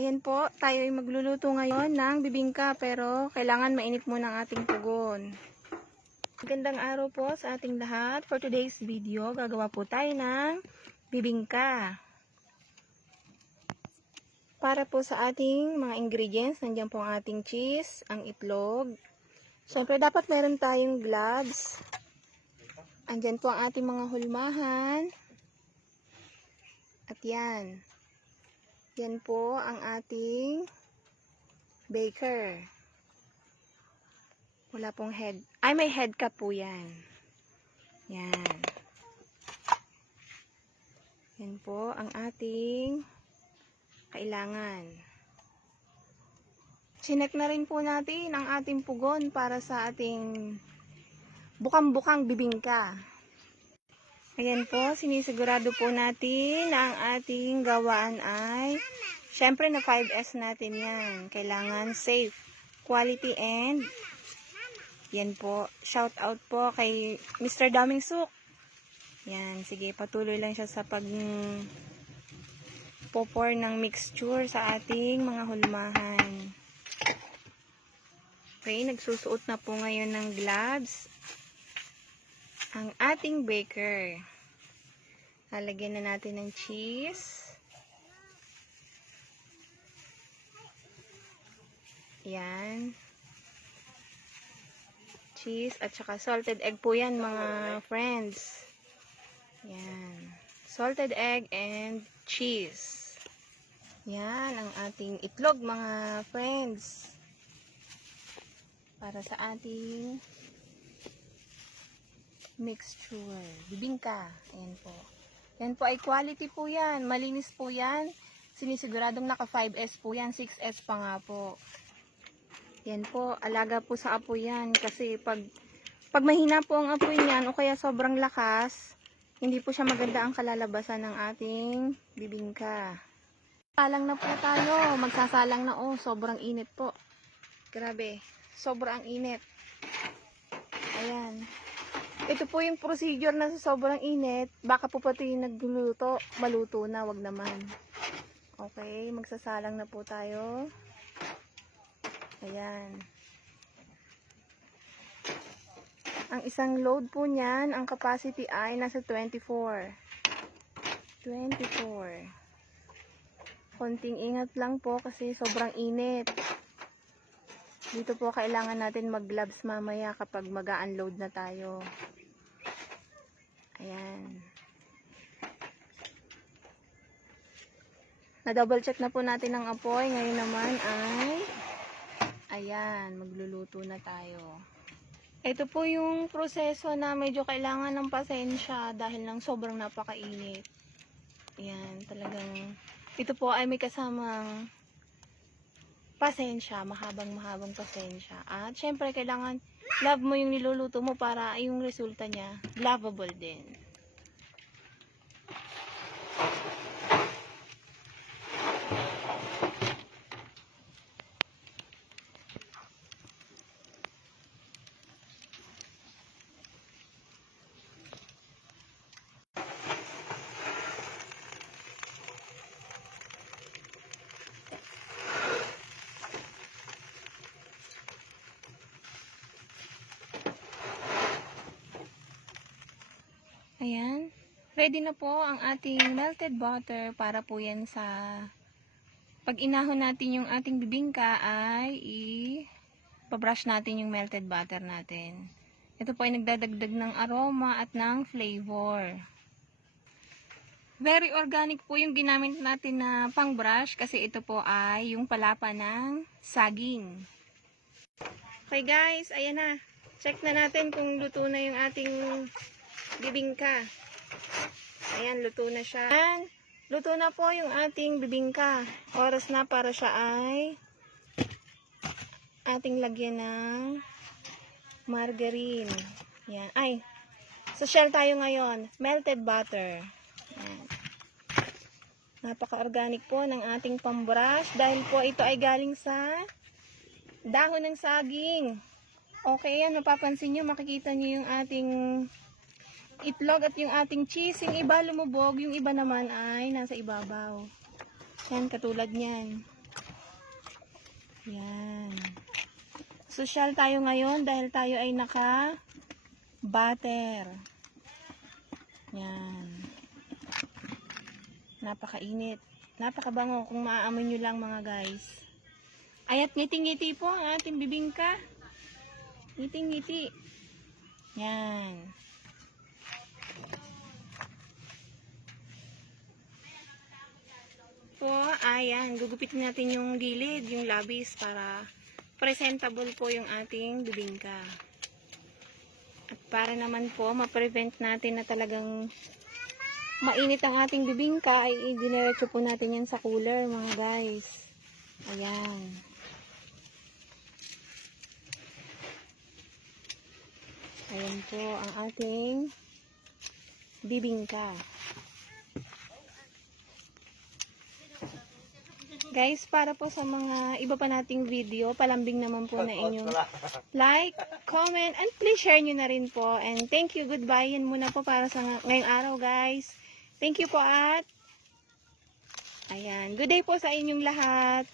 Ayan po, tayo ay magluluto ngayon ng bibingka pero kailangan mainit muna ang ating pugon. Magandang araw po sa ating lahat. For today's video, gagawa po tayo ng bibingka. Para po sa ating mga ingredients, nandiyan po ang ating cheese, ang itlog. Siyempre dapat meron tayong gloves. Andyan po ang ating mga hulmahan. At yan. Yan po ang ating baker. Wala pong head. Ay, may head cap po yan. Yan. Yan po ang ating kailangan. Chinek na rin po natin ang ating pugon para sa ating bukang-bukang bibingka. Ayan po, sinisigurado po natin na ang ating gawaan ay syempre na 5S natin yan. Kailangan safe, quality, and yan po, shout out po kay Mr. Daming Suk. Yan, sige, patuloy lang siya sa pour ng mixture sa ating mga hulmahan. Okay, nagsusuot na po ngayon ng gloves ang ating baker. Lalagyan na natin ng cheese. Yan. Cheese at saka salted egg po yan mga friends. Yan. Salted egg and cheese. Yan ang ating itlog mga friends. Para sa ating mixture. Bibingka. Ayan po. Yan po ay quality po yan. Malinis po yan. Sinisiguradong naka 5S po yan. 6S pa nga po. Yan po. Alaga po sa apoy yan. Kasi pag mahina po ang apoy niyan o kaya sobrang lakas, hindi po siya maganda ang kalalabasan ng ating bibingka. Salang na po tayo. Magsasalang na. Oh, sobrang init po. Grabe. Sobrang init. Ayan. Ito po yung procedure na sa sobrang init. Baka po pati yung nagluluto, maluto na, wag naman. Okay, magsasalang na po tayo. Ayan. Ang isang load po niyan, ang capacity ay nasa 24. 24. Konting ingat lang po kasi sobrang init. Dito po kailangan natin mag-gloves mamaya kapag mag-unload na tayo. Ayan. Na-double check na po natin ang apoy. Ngayon naman ay ayan, magluluto na tayo. Ito po yung proseso na medyo kailangan ng pasensya dahil lang sobrang napakainit. Ayan, talagang ito po ay may kasamang pasensya, mahabang pasensya. At syempre kailangan love mo yung niluluto mo para yung resulta niya lovable din. Ayan. Ready na po ang ating melted butter para po yan sa pag inahon natin yung ating bibingka ay i-brush natin yung melted butter natin. Ito po ay nagdadagdag ng aroma at ng flavor. Very organic po yung ginamit natin na pang brush kasi ito po ay yung palapa ng saging. Okay guys, ayan na. Check na natin kung luto na yung ating bibingka. Ayan, luto na siya. Ayan, luto na po yung ating bibingka. Oras na para siya ay ating lagyan ng margarine. Ayan. Ay, social tayo ngayon. Melted butter. Ayan. Napaka-organic po ng ating pambrush dahil po ito ay galing sa dahon ng saging. Okay, yan. Mapapansin nyo, makikita nyo yung ating itlog at yung ating cheese. Yung iba lumubog, yung iba naman ay nasa ibabaw. Yan, katulad nyan. Yan. Social tayo ngayon dahil tayo ay naka-butter. Yan. Napakainit. Napakabango kung maaamoy nyo lang mga guys. Ayat ngiti-ngiti po ang ating bibingka. Ngiti-ngiti. Yan. Po, ayan. Gugupitin natin yung gilid, yung labis para presentable po yung ating bibingka. At para naman po, ma-prevent natin na talagang mainit ang ating bibingka, ay idiniretso po natin yan sa cooler, mga guys. Ayan. Ayan po ang ating bibingka. Guys, para po sa mga iba pa nating video, palambing naman po na inyong like, comment, and please share nyo na rin po. And thank you, goodbye. Yan muna po para sa ngayong araw, guys. Thank you po at ayan, good day po sa inyong lahat.